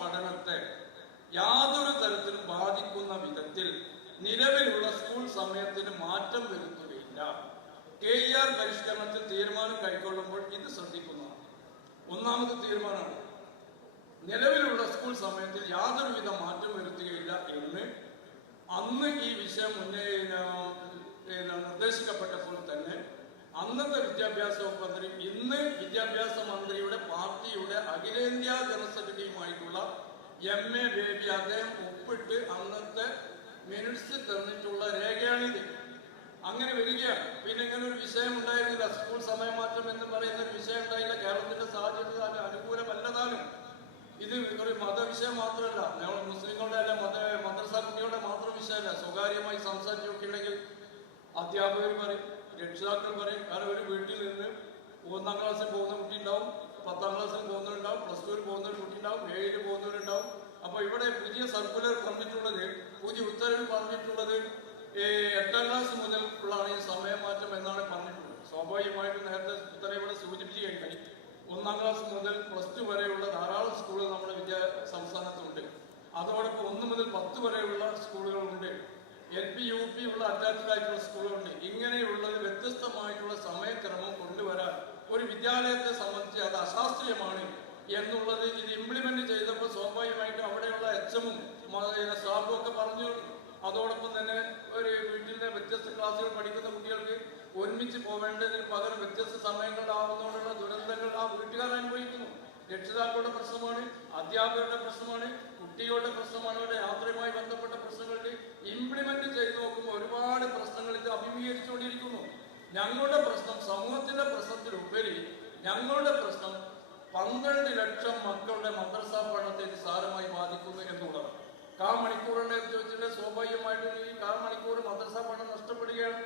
പഠനത്തെ യാതൊരു തരത്തിലും ബാധിക്കുന്ന വിധത്തിൽ നിലവിലുള്ള സ്കൂൾ സമയത്തിന് മാറ്റം വരുത്തുകയില്ല. KER പരിഷ്കരണത്തിൽ തീരുമാനം കൈക്കൊള്ളുമ്പോൾ ഇത് ശ്രദ്ധിക്കുന്നതാണ്. ഒന്നാമത്തെ തീരുമാനമാണ് നിലവിലുള്ള സ്കൂൾ സമയത്തിൽ യാതൊരുവിധ മാറ്റം വരുത്തുകയില്ല എന്ന് അന്ന് ഈ വിഷയം നിർദ്ദേശിക്കപ്പെട്ടപ്പോൾ തന്നെ അന്നത്തെ വിദ്യാഭ്യാസ മന്ത്രി, ഇന്ന് വിദ്യാഭ്യാസ മന്ത്രിയുടെ പാർട്ടിയുടെ അഖിലേന്ത്യാ ജനറൽ സെക്രട്ടറിയുമായിട്ടുള്ള MA ബേബി അദ്ദേഹം ഒപ്പിട്ട് അന്നത്തെ മിനിറ്റ്സ് തന്നിട്ടുള്ള രേഖയാണിത്. അങ്ങനെ വരികയാണ്. പിന്നെ ഇങ്ങനെ ഒരു വിഷയം ഉണ്ടായിരുന്നില്ല, സ്കൂൾ സമയമാറ്റം എന്ന് പറയുന്ന ഒരു വിഷയം ഉണ്ടായില്ല. കേരളത്തിന്റെ സാഹചര്യം അനുകൂലമല്ലതാനും. ഇത് ഒരു മതവിഷയം മാത്രമല്ല, ഞങ്ങൾ മുസ്ലിങ്ങളുടെ അല്ല മദ്രസ കുട്ടികളുടെ മാത്രം വിഷയമല്ല. സ്വകാര്യമായി സംസാരിച്ച് നോക്കിയിട്ടുണ്ടെങ്കിൽ അധ്യാപകർ പറയും, രക്ഷിതാക്കൾ പറയും. കാരണം ഒരു വീട്ടിൽ നിന്ന് 1ാം ക്ലാസ്സിൽ പോകുന്ന കുട്ടി ഉണ്ടാവും, 10ാം ക്ലാസ്സിൽ പോകുന്നവരുണ്ടാവും, +2 പോകുന്ന ഒരു കുട്ടി ഉണ്ടാവും, 7 പോകുന്നവരുണ്ടാവും. അപ്പൊ ഇവിടെ പുതിയ സർക്കുലർ പറഞ്ഞിട്ടുള്ളത്, പുതിയ ഉത്തരവ് പറഞ്ഞിട്ടുള്ളത് 8ാം ക്ലാസ് മുതൽ ഉള്ളതാണ് ഈ സമയമാറ്റം എന്നാണ് പറഞ്ഞിട്ടുള്ളത്. സ്വാഭാവികമായിട്ടും നേരത്തെ ഉത്തരവ് ഇവിടെ സൂചിപ്പിക്കുകയുണ്ടായി. 1ാം ക്ലാസ് മുതൽ +2 വരെയുള്ള ധാരാളം സ്കൂളുകൾ നമ്മുടെ സംസ്ഥാനത്തുണ്ട്. അതോടൊപ്പം 1 മുതൽ 10 വരെയുള്ള സ്കൂളുകളുണ്ട്. LP UP ഉള്ള അറ്റാച്ച്ഡ് ആയിട്ടുള്ള സ്കൂളുകളുണ്ട്. ഇങ്ങനെയുള്ളത് വ്യത്യസ്തമായിട്ടുള്ള സമയക്രമം കൊണ്ടുവരാൻ ഒരു വിദ്യാലയത്തെ സംബന്ധിച്ച് അത് അശാസ്ത്രീയമാണ് എന്നുള്ളത് ഇത് ഇംപ്ലിമെന്റ് ചെയ്തപ്പോൾ സ്വാഭാവികമായിട്ടും അവിടെയുള്ള HM-ഉം സ്റ്റാഫും ഒക്കെ പറഞ്ഞു. അതോടൊപ്പം തന്നെ ഒരു വീട്ടിലെ വ്യത്യസ്ത ക്ലാസ്സുകൾ പഠിക്കുന്ന കുട്ടികൾക്ക് ഒരുമിച്ച് പോവേണ്ടതിന് പകരം വ്യത്യസ്ത സമയങ്ങളിലാവുന്നതോടുള്ള ദുരന്തങ്ങൾ ആ വീട്ടുകാർ അനുഭവിക്കുന്നു. രക്ഷിതാക്കളുടെ പ്രശ്നമാണ്, അധ്യാപകരുടെ പ്രശ്നമാണ്, കുട്ടികളുടെ പ്രശ്നമാണ്. അവരുടെ യാത്രയുമായി ബന്ധപ്പെട്ട പ്രശ്നങ്ങൾക്ക് ഇംപ്ലിമെന്റ് ചെയ്ത് നോക്കുമ്പോൾ ഒരുപാട് പ്രശ്നങ്ങൾ ഇത് അഭിമുഖീകരിച്ചുകൊണ്ടിരിക്കുന്നു. ഞങ്ങളുടെ പ്രശ്നം സമൂഹത്തിന്റെ പ്രശ്നത്തിലുപരി ഞങ്ങളുടെ പ്രശ്നം 12 ലക്ഷം മക്കളുടെ മദ്രസ പഠനത്തെ സാരമായി ബാധിക്കുന്നു എന്നുള്ളതാണ്. മണിക്കൂറിന്റെ ചോദിച്ചിട്ട് സ്വാഭാവികമായിട്ടും ഈ മണിക്കൂർ മദ്രസ പഠനം നഷ്ടപ്പെടുകയാണ്.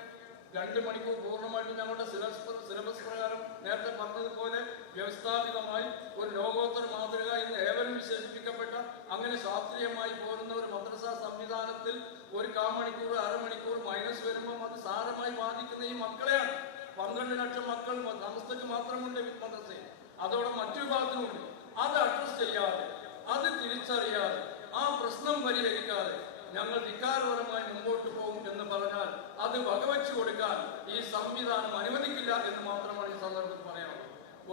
2 മണിക്കൂർ പൂർണ്ണമായിട്ടും ഞങ്ങളുടെ സിലബസ് പ്രകാരം നേരത്തെ പറഞ്ഞതുപോലെ വ്യവസ്ഥാപിതമായി ഒരു ലോകോത്തര മാതൃക എന്ന് ഏവരും വിശേഷിപ്പിക്കപ്പെട്ട അങ്ങനെ ശാസ്ത്രീയമായി പോരുന്ന ഒരു മദ്രസ സംവിധാനത്തിൽ ഒരു മണിക്കൂർ അരമണിക്കൂർ മൈനസ് വരുമ്പോൾ അത് സാരമായി ബാധിക്കുന്ന ഈ മക്കളെയാണ്. 12 ലക്ഷം മക്കൾ നമസ്തക്ക് മാത്രമുണ്ട് മദ്രസയിൽ, അതോടെ മറ്റു വിഭാഗത്തിനുണ്ട്. അത് അഡ്രസ് ചെയ്യാതെ, അത് തിരിച്ചറിയാതെ, ആ പ്രശ്നം പരിഹരിക്കാതെ ഞങ്ങൾ ധിക്കാരപരമായി മുമ്പോട്ട് പോകും എന്ന് പറഞ്ഞാൽ അത് വകവെച്ചു കൊടുക്കാൻ ഈ സംവിധാനം അനുവദിക്കില്ല എന്ന് മാത്രമാണ് ഈ സന്ദർഭത്തിൽ